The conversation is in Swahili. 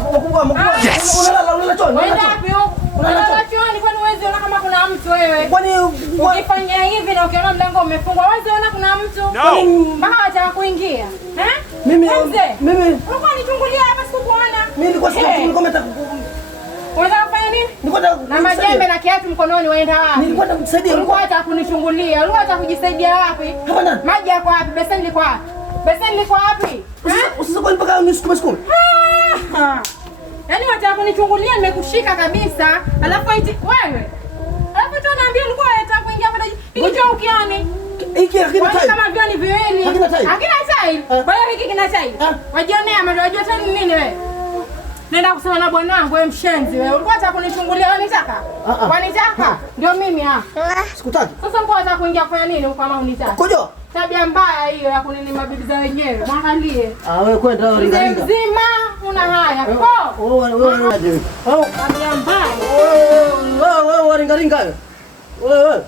Makubwa. Unalala chooni. Unaenda wapi huko? Unalala chooni kwani huwezi ona kama kuna mtu wewe? Kwani ukifanya hivi na ukiona mlango umefungwa, huwezi ona kuna mtu? Mpaka wataka kuingia. Mimi ulikuwa nichungulia hapa sikukuona. Mimi nilikuwa nilikuwa unataka kufanya nini? Na majembe na kiatu mkononi waenda wapi? Nilikuwa nakusaidia. Ulikuwa unataka kunichungulia. Ulikuwa unataka kujisaidia wapi? Maji yako wapi? Beseni liko wapi? Beseni liko wapi? Usisokoni mpaka nisikume. Yaani unataka kunichungulia nimekushika kabisa. Alafu eti wewe. Alafu tu naambia ulikuwa unataka kuingia hapa hicho ukiani. Hiki hakina tai. Kama vioni viwili. Hakina tai. Kwa hiyo hiki kina tai. Wajionea mali wajua tai nini wewe? Nenda kusema na bwana wangu wewe mshenzi wewe. Ulikuwa unataka kunichungulia wanitaka? Wanitaka? Ndio mimi hapa. Sikutaki. Sasa ulikuwa unataka kuingia kufanya nini huko kama unitaka? Kojo. Tabia mbaya hiyo ya kunini mabibi za wenyewe. Mwangalie. Wewe kwenda ringa. Mzima una haya. Wewe. Tabia mbaya. Wewe ringa. Wewe.